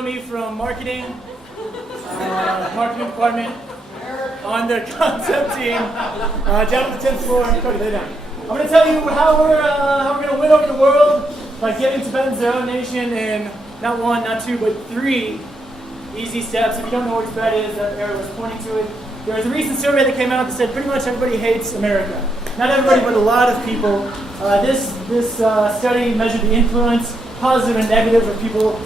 know me from marketing department, on the concept team, down on the 10th floor. Cody, lay down. I'm going to tell you how we're going to win over the world by giving Tibetans their own nation in not one, not two, but 3 easy steps. If you don't know what Tibet is, that arrow was pointing to it. There was a recent survey that came out that said pretty much everybody hates America. Not everybody, but a lot of people. This study measured the influence, positive and negative, of people,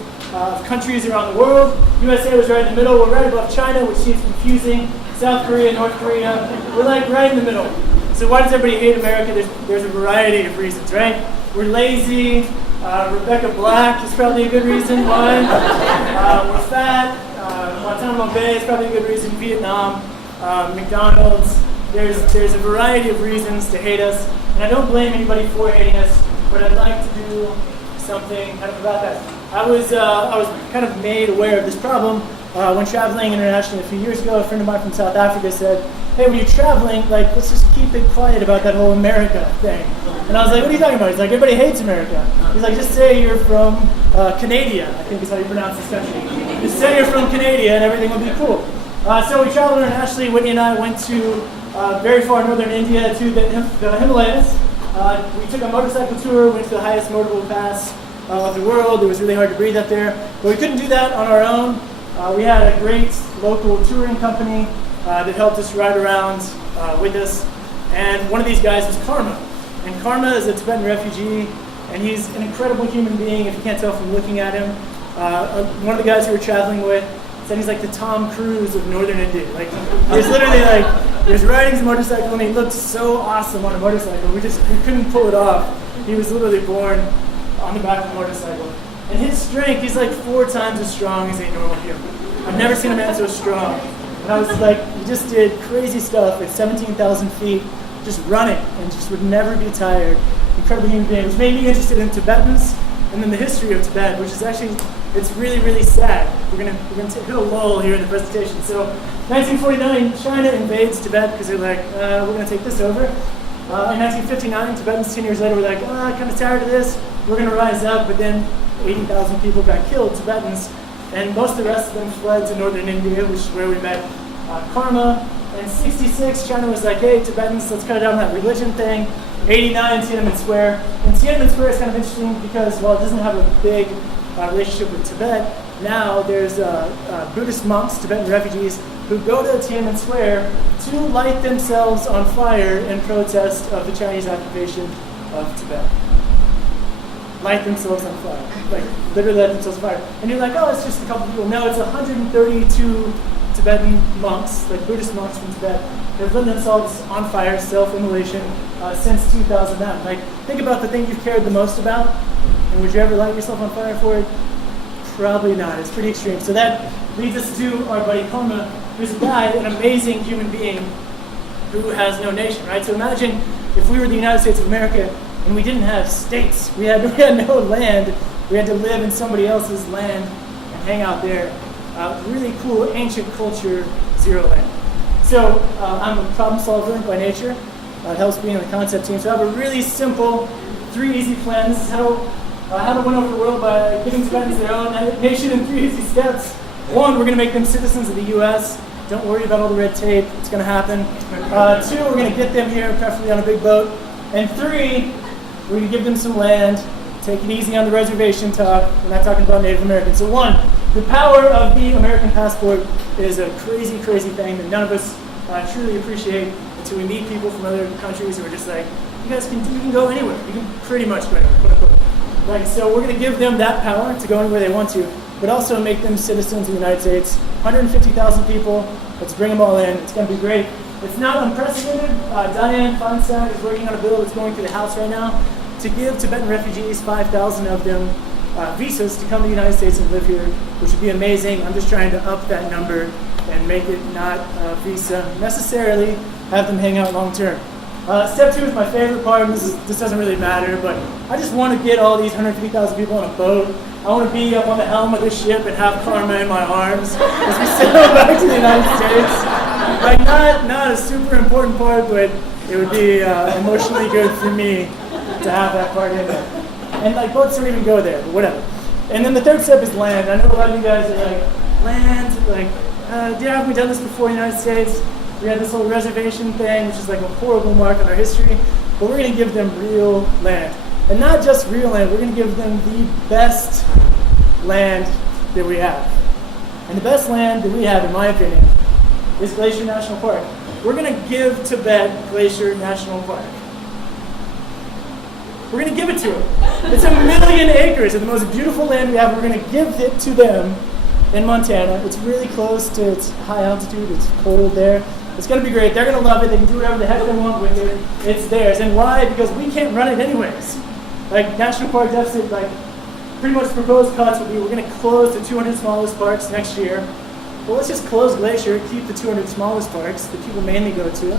countries around the world. USA was right in the middle. We're right above China, which seems confusing. South Korea, North Korea. We're like right in the middle. So why does everybody hate America? There's a variety of reasons, right? We're lazy. Rebecca Black is probably a good reason why. We're fat. Guantanamo Bay is probably a good reason. Vietnam, McDonald's. There's a variety of reasons to hate us, and I don't blame anybody for hating us, but I'd like to do something kind of about that. I was kind of made aware of this problem when traveling internationally a few years ago. A friend of mine from South Africa said, "Hey, when you're traveling, let's just keep it quiet about that whole America thing." And I was like, "What are you talking about?" He's like, "Everybody hates America." He's like, "Just say you're from Canada," I think is how you pronounce this country. Just say you're from Canada and everything will be cool. So we traveled internationally. Whitney and I went to very far northern India to the Himalayas. We took a motorcycle tour, went to the highest motorable pass of the world. It was really hard to breathe up there, but we couldn't do that on our own. We had a great local touring company that helped us ride around with us, and one of these guys was Karma. And Karma is a Tibetan refugee, and he's an incredible human being if you can't tell from looking at him. One of the guys we were traveling with said he's like the Tom Cruise of northern India. Like, he was literally like, he was riding his motorcycle and he looked so awesome on a motorcycle. We couldn't pull it off. He was literally born on the back of a motorcycle. And his strength, he's like 4 times as strong as a normal human. I've never seen a man so strong. And I was like, he just did crazy stuff at 17,000 feet, just running, and just would never be tired. Incredible human being, which made me interested in Tibetans and then the history of Tibet, which is actually, it's really, really sad. We're gonna hit a lull here in the presentation. So, 1949, China invades Tibet because they're like, we're gonna take this over. In 1959, Tibetans 10 years later were like, kind of tired of this. We're gonna rise up, but then 80,000 people got killed, Tibetans, and most of the rest of them fled to northern India, which is where we met Karma. In 66, China was like, hey, Tibetans, let's cut down that religion thing. 89, Tiananmen Square. And Tiananmen Square is kind of interesting because while it doesn't have a big relationship with Tibet, now there's Buddhist monks, Tibetan refugees, who go to Tiananmen Square to light themselves on fire in protest of the Chinese occupation of Tibet. Light themselves on fire. Like, literally light themselves on fire. And you're like, oh, it's just a couple people. No, it's 132 Tibetan monks, like Buddhist monks from Tibet. They've lit themselves on fire, self-immolation, since 2009. Like, think about the thing you've cared the most about, and would you ever light yourself on fire for it? Probably not. It's pretty extreme. So that leads us to our buddy Karma, who's a guy, an amazing human being who has no nation, right? So imagine if we were the United States of America and we didn't have states. We had no land. We had to live in somebody else's land and hang out there. Really cool ancient culture, zero land. So I'm a problem solver by nature. It helps being on the concept team. So I have a really simple 3 easy plan. This is how to win over the world by giving Tibetans their own nation in 3 easy steps. 1, we're going to make them citizens of the U.S. Don't worry about all the red tape. It's going to happen. 2, we're going to get them here, preferably on a big boat. And 3, we're going to give them some land. Take it easy on the reservation talk. We're not talking about Native Americans. So 1, the power of the American passport is a crazy, crazy thing that none of us truly appreciate until we meet people from other countries who are just like, you can go anywhere. You can pretty much go anywhere, quote unquote. Right, so we're going to give them that power to go anywhere they want to, but also make them citizens of the United States. 150,000 people. Let's bring them all in. It's going to be great. It's not unprecedented. Dianne Feinstein is working on a bill that's going through the House right now to give Tibetan refugees, 5,000 of them, visas to come to the United States and live here, which would be amazing. I'm just trying to up that number and make it not a visa necessarily, have them hang out long term. Step 2 is my favorite part. This doesn't really matter, but I just want to get all these 150,000 people on a boat. I want to be up on the helm of this ship and have Karma in my arms as we sail back to the United States. Like, not a super important part, but it would be emotionally good for me to have that part in there. And like, boats don't even go there, but whatever. And then the third step is land. I know a lot of you guys are like, land, like, haven't we done this before in the United States? We had this whole reservation thing, which is like a horrible mark on our history, but we're going to give them real land. And not just real land, we're going to give them the best land that we have. And the best land that we have, in my opinion, is Glacier National Park. We're going to give Tibet Glacier National Park. We're going to give it to them. It's 1 million acres of the most beautiful land we have. We're going to give it to them in Montana. It's really close to its high altitude. It's cold there. It's going to be great. They're going to love it. They can do whatever the heck they want with it. It's theirs. And why? Because we can't run it anyways. Like, National Park deficit, like, pretty much proposed cuts would be we're going to close the 200 smallest parks next year. Well, let's just close Glacier, keep the 200 smallest parks that people mainly go to,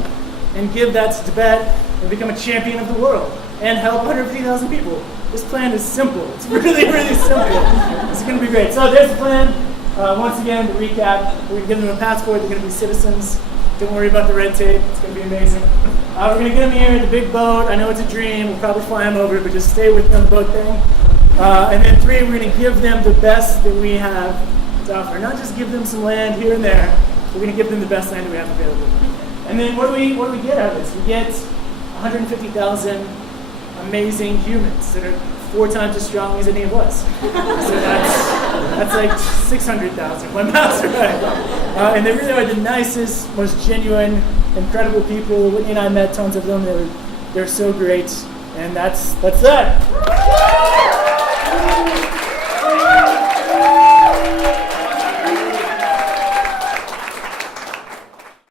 and give that to Tibet and become a champion of the world and help 150,000 people. This plan is simple. It's really, really simple. It's going to be great. So there's the plan. Once again, to recap, we're going to give them a passport. They're going to be citizens. Don't worry about the red tape. It's going to be amazing. We're going to get them here in the big boat. I know it's a dream. We'll probably fly them over, but just stay with them, the boat thing. And then 3, we're going to give them the best that we have to offer. Not just give them some land here and there. We're going to give them the best land that we have available. And then what do we get out of this? We get 150,000 amazing humans that are 4 times as strong as any of us. So that's like 600,000, 1 mouse, right? And they really are the nicest, most genuine, incredible people. Whitney and I met tons of them. They're so great. And that's that.